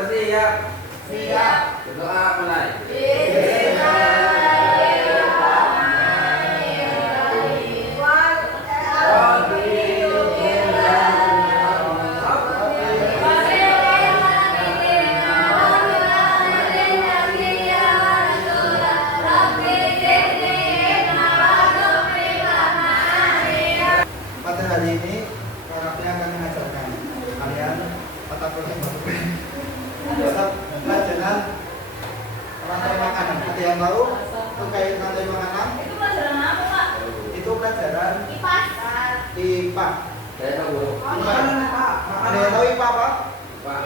bersiap. Siap. Berdoa mulai. Pada hari ini, Rafi akan mengajarkan kalian mata kuliah pelajaran rantai makanan. Ada yang tahu terkait rantai makanan? Itu pelajaran apa, Pak? Itu pelajaran IPA. IPA. Saya tahu. Ada yang tahu IPA apa? Pak.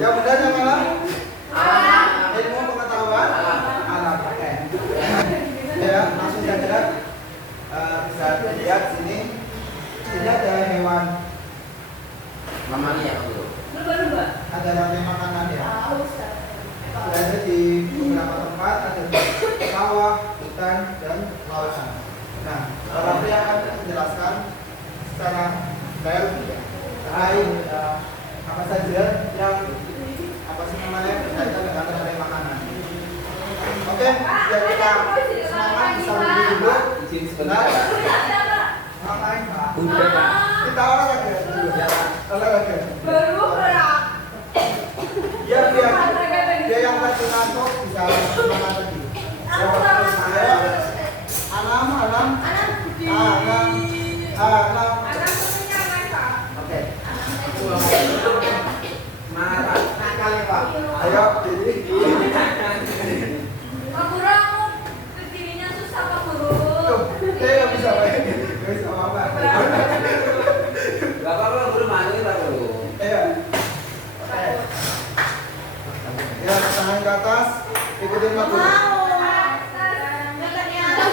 Yang benar yang mana? Ilmu pengetahuan alam. Oke. Ya, langsung saja bisa dilihat sini. Sini ada hewan, Mamanya dulu. ada rantai makanan ya. Ada di beberapa tempat, ada di sawah, hutan, dan lautan. Nah, Rafi akan menjelaskan secara detail terkait apa saja yang apa sih namanya berkaitan dengan rantai makanan. Oke, biar kita semangat bisa lebih dulu. Izin Benar? sebentar. Ngapain Pak? Udah, Pak. Kita olahraga dulu. Olahraga. Baru gerak. Ya biar yang tadi ngantuk bisa semangat lagi. Anam. Oke. Semangat, Pak. Nakal ya Pak. Ayo jadi. Pak Guru, aku berdirinya susah, Pak Guru. Tuh, saya nggak bisa Pak. Nggak bisa apa-apa. Gak apa-apa, guru malu Pak Guru. Ayo. Oke. Ya, tangan ke atas. Ikutin Pak Guru.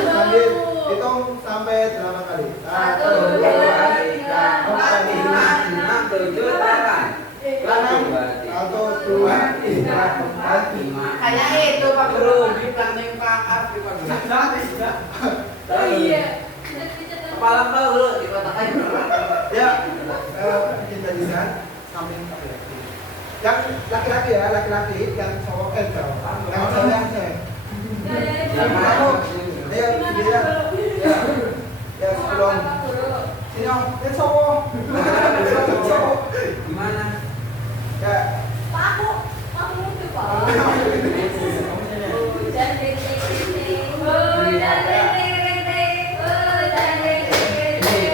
Lanjut, hitung sampai 8 kali. 1, 2, 3, 4, 5, 6, 7, 8. kanan. 1, 2, 3, 4, 5. Kayak itu Pak Guru di planting Pak Af di Pak Guru. Oh iya. Kepala Pak Guru dikotakin. Ya, bikin barisan samping laki-laki. Yang laki-laki ya, laki-laki yang cowok cowok. Yang cowok yang cewek. Yang kamu, dia dia ya sebelum sini om, dia cowok. Cowok. Gimana? Ya. Pak, aku lucu, Pak. Hujan rintik, hujan rintik, hujan rintik, hujan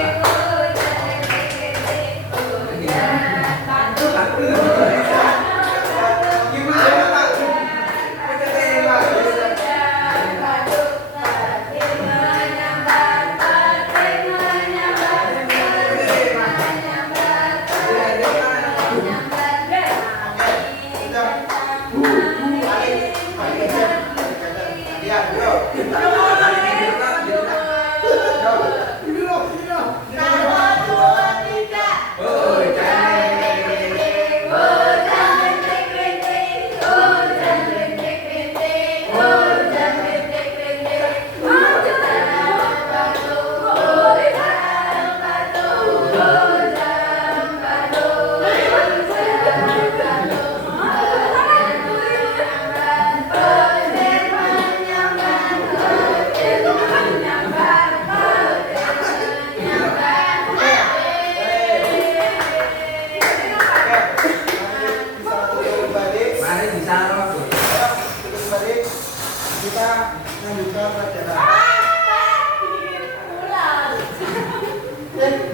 batu. Gimana Pak? Kita lanjutkan pelajaran.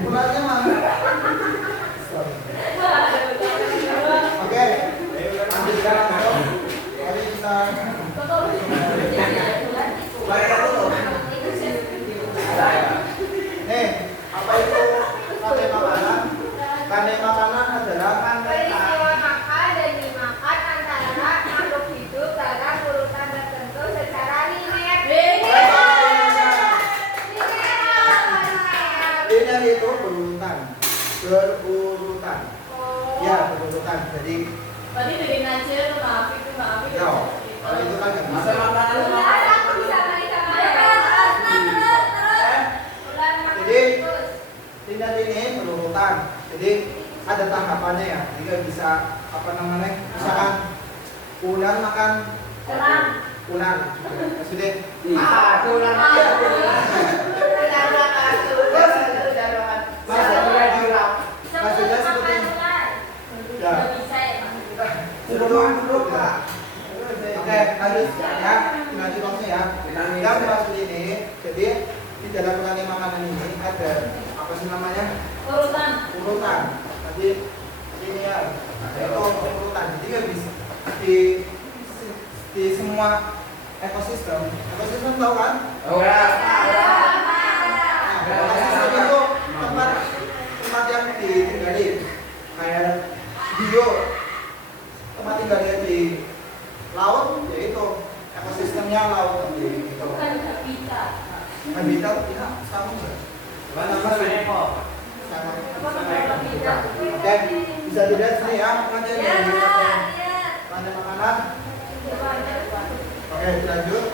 Bulannya mana? Oke, lanjutkan langsung. Mari kita apa itu rantai makanan? Rantai makanan adalah Peristiwa makan dan dimakan antara makhluk hidup dalam urutan tertentu secara linear. linear itu berurutan. Ya, berurutan. Jadi Tadi bikin aja tuh maaf itu. ya, kalau itu kan nggak Masa bisa. makanan Aku bisa main sama ya. Terus. Jadi urutan. Jadi ada tahapannya ya. Jadi bisa apa namanya? Misalkan ular makan ular. Maksudnya Tulang aja. maksudnya seperti ya. Oke, lanjut ya. Lanjut maksudnya ya. Yang maksud ini, jadi di dalam rantai makanan ini ada apa sih namanya? Urutan. Jadi ini ya, itu urutan. Jadi nggak bisa di semua ekosistem tahu kan? Oh ya. Ekosistem itu tempat yang ditinggali, kayak bio tempat tinggalnya di laut, yaitu ekosistemnya laut gitu. Habitat ya sama nggak? Sama. Oke, bisa dilihat sini ya pengajian dari rantai makanan. Oke, lanjut.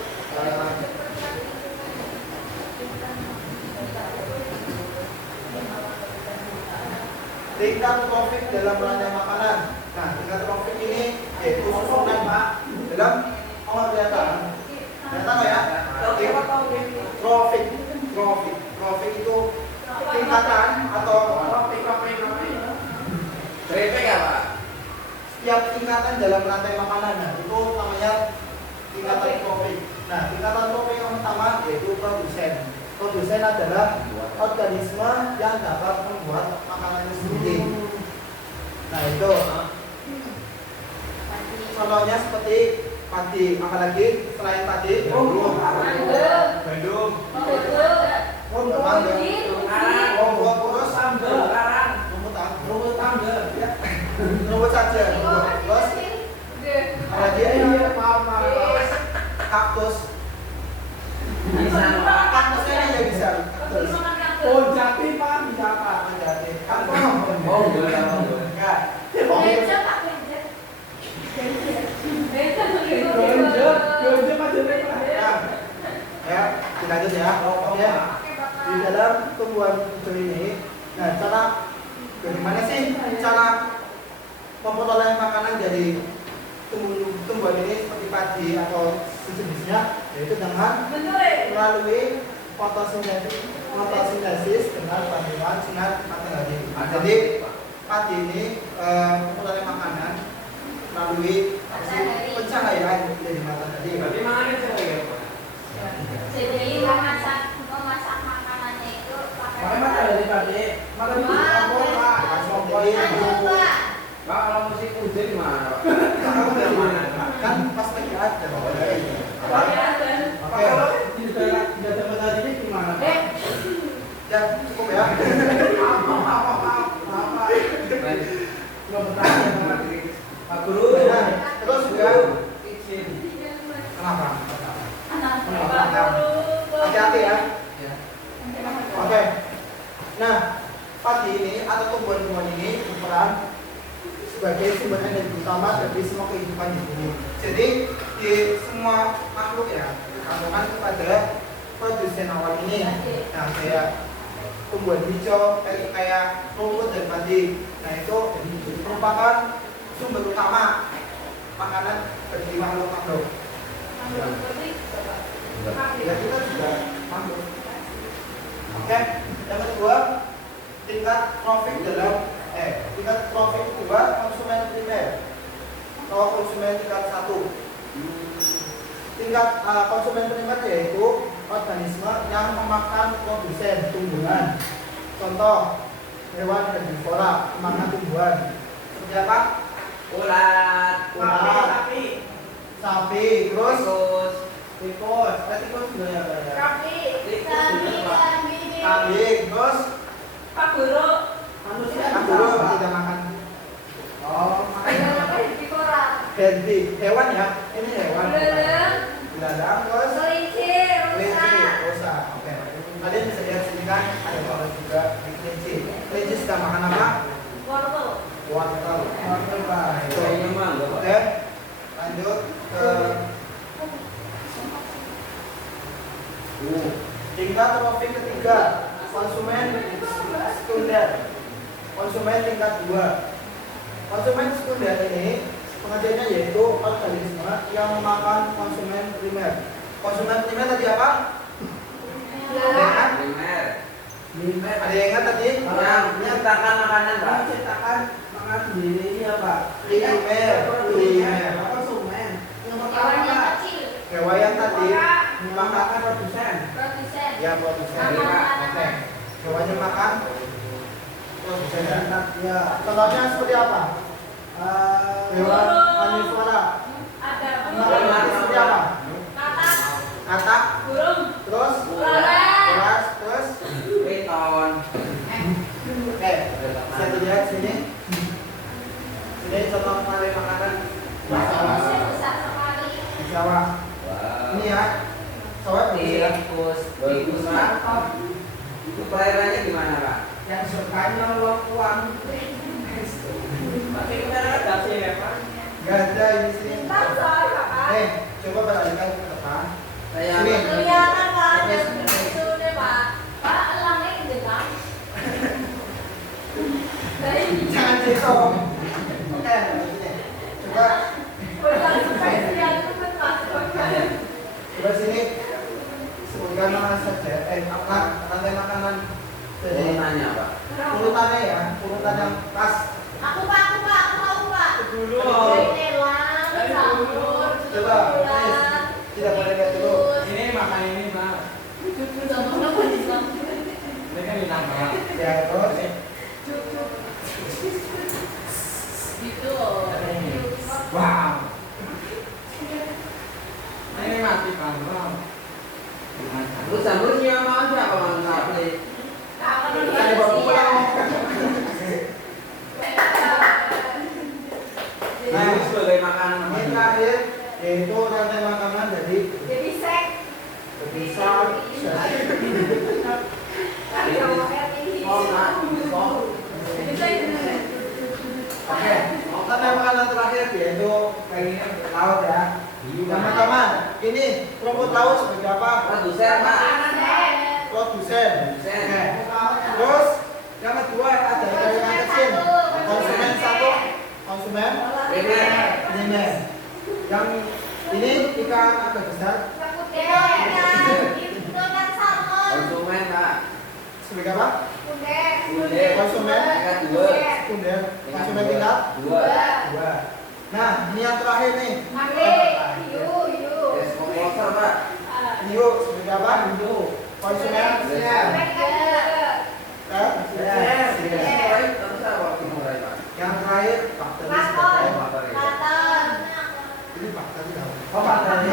Tingkat profit dalam rantai makanan. Nah, tingkat profit ini yaitu susunan dalam kelihatan nggak ya? Profit itu tingkatan atau Berapa ya Pak? setiap tingkatan dalam rantai makanan. Nah, itu namanya tingkatan profit. Nah, tingkatan profit yang pertama yaitu produsen. Produsen adalah organisme yang dapat membuat makanan itu sendiri. Nah, itu contohnya seperti padi, apalagi selain padi, gandum, rumput saja, terus apalagi kaktus. Kaktusnya aja bisa. Oh, jati Pak, bisa Pak. Jati. Oh, boleh. Enggak. Gojek aja deh Pak. Ya, dilanjut ya. Oke. Di dalam tumbuhan hijau ini, nah cara bagaimana sih cara memperoleh makanan dari tumbuhan ini seperti padi atau sejenisnya, yaitu dengan melalui fotosintesis dengan bantuan sinar matahari. Jadi padi ini memperoleh makanan melalui pencahayaan dari matahari. Berarti mana cahaya Pak? Jadi memasak makanannya itu Pakai matahari tadi. Matahari kompor Pak. Kompor itu. Pak, kalau musim hujan gimana Pak? Kan pas lagi ada. Pak, kalau tidak ada matahari ini gimana Pak? Ya cukup ya. Apa? Nggak bertanya sama Pak Guru. Nah, terus juga Izin. kenapa? Hati-hati ya. Oke. Nah, padi ini atau tumbuhan-tumbuhan ini berperan sebagai sumber energi utama dari semua kehidupan di bumi. Jadi di semua makhluk ya tergantung kepada produsen awal ini. Nah, kayak tumbuhan hijau, kayak rumput dan padi. Nah, itu merupakan sumber utama makanan bagi makhluk-makhluk. Ya, kita juga makhluk. Oke, yang kedua tingkat profit buat konsumen primer atau konsumen tingkat 1. Tingkat konsumen primer yaitu organisme yang memakan produsen tumbuhan. Contoh hewan herbivora memakan tumbuhan. Seperti apa? Ulat, Sapi, terus Tikus juga ya Pak ya. kambing, terus Manusia kanguru tidak makan. Oh, Herbie, hewan ya, ini hewan. Beladang, terus kelinci, rusa. Oke. Kalian bisa lihat sini kan ada kalau juga kelinci. Kelinci suka makan apa? Wortel. wortel Pak. kayaknya mah enggak Pak. Oke. Lanjut ke tingkat profit ketiga, konsumen sekunder. konsumen tingkat 2. Konsumen sekunder ini pengertiannya yaitu organisme yang memakan konsumen primer. Konsumen primer tadi apa? Primer. Ada yang ingat tadi? Yang menciptakan makanan, Pak. Menciptakan makan sendiri ini apa? Primer. Konsumen. Yang Hewan pertama yang apa? kecil. Hewan yang tadi Memakan produsen. Produsen. ya produsen. Oke. Hewan yang makan produsen ya. Ya. Contohnya seperti apa? Hewan karnivora. Ada Makan mati seperti apa? katak, Katak, burung, terus ular. ulas, terus Piton. oke. Bisa dilihat sini. Ini contoh kali makanan Besar masalah sekali. di Jawa. Wow. Ini ya. Sobat bisa. Tikus. Tikus, Pak. Itu perairannya gimana, Pak? Yang sukanya uang. Pasti kita ada sih ya, Pak. Gak ada ini sini. Bintang soal Pak. Coba beralihkan ke depan. Saya Sini. Kelihatan Pak, ada begitu deh Pak. Pak, elangnya kedengar. Jangan jengkok. Oke, begini. Coba Udah spesial itu kan masuk. coba sini. Sebutkan nama saja. Rantai makanan. Jadi nanya, Pak. urutannya ya, urutan yang pas. Aku Pak, aku tahu Pak. Dulu. Dari elang, campur, Coba, tidak boleh lihat dulu. Ini makan ini, Pak. Contohnya apa di sana? Ini kan bintang, Pak. Ya, terus Gitu. Wow. Ini mati, Pak. Wow. Terus sambutnya mau siapa mau nggak Tadi baru pulang. Nah, ini sebagai makanan Ini terakhir yaitu rantai makanan dari Jadi sek. besar. Oke, rantai makanan terakhir yaitu kayak ini laut ya. Teman-teman, ini rumput laut sebagai apa? Produsen, Pak. Produsen. Oke. Terus yang kedua ada yang kecil. Konsumen satu, konsumen primer. Yang ini ikan agak besar Konsumen, Pak. sebagai apa? Konsumen tingkat 2. Sekunder. Konsumen tingkat 2. 2. Nah, ini yang terakhir nih. Sponsor, Pak. Hiu sebagai apa? Konsumen yang terakhir bakteri sebagai ini bakteri apa? Oh, bakteri.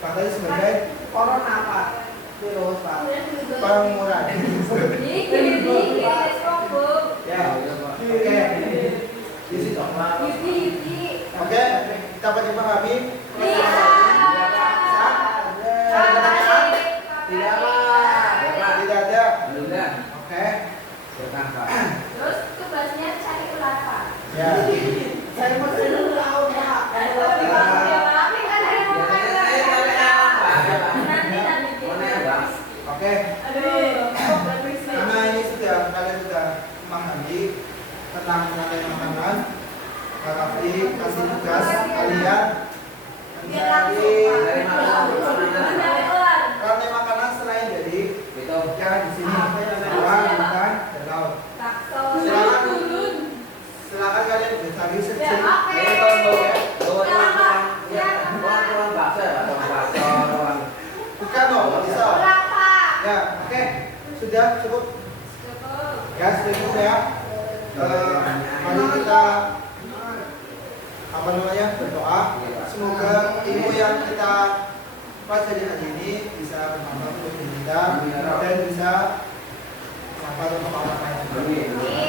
Bakteri sebagai Corona apa? Virus Pak. pengurang. Ya, oke. Di situ. Oke, dapat dipahami? Tidak, Pak. Ya, Pak. Tidak ada. Alhamdulillah. Oke. Silakan, Pak. Terus tugasnya cari ular Pak. Ya. Saya masih tahu Pak. Oke. Karena ini sudah kalian sudah memahami tentang rantai makanan, Kak kasih tugas kalian mencari rantai makanan selain dari yang di sini hewan, ikan, dan laut. Silakan kalian mencari searching. Bukan loh, bisa. Ya, oke. Sudah cukup. Ya, sudah cukup ya. Mari kita berdoa. Semoga ilmu yang kita pelajari hari ini bisa bermanfaat untuk diri kita dan bisa bermanfaat untuk orang lain.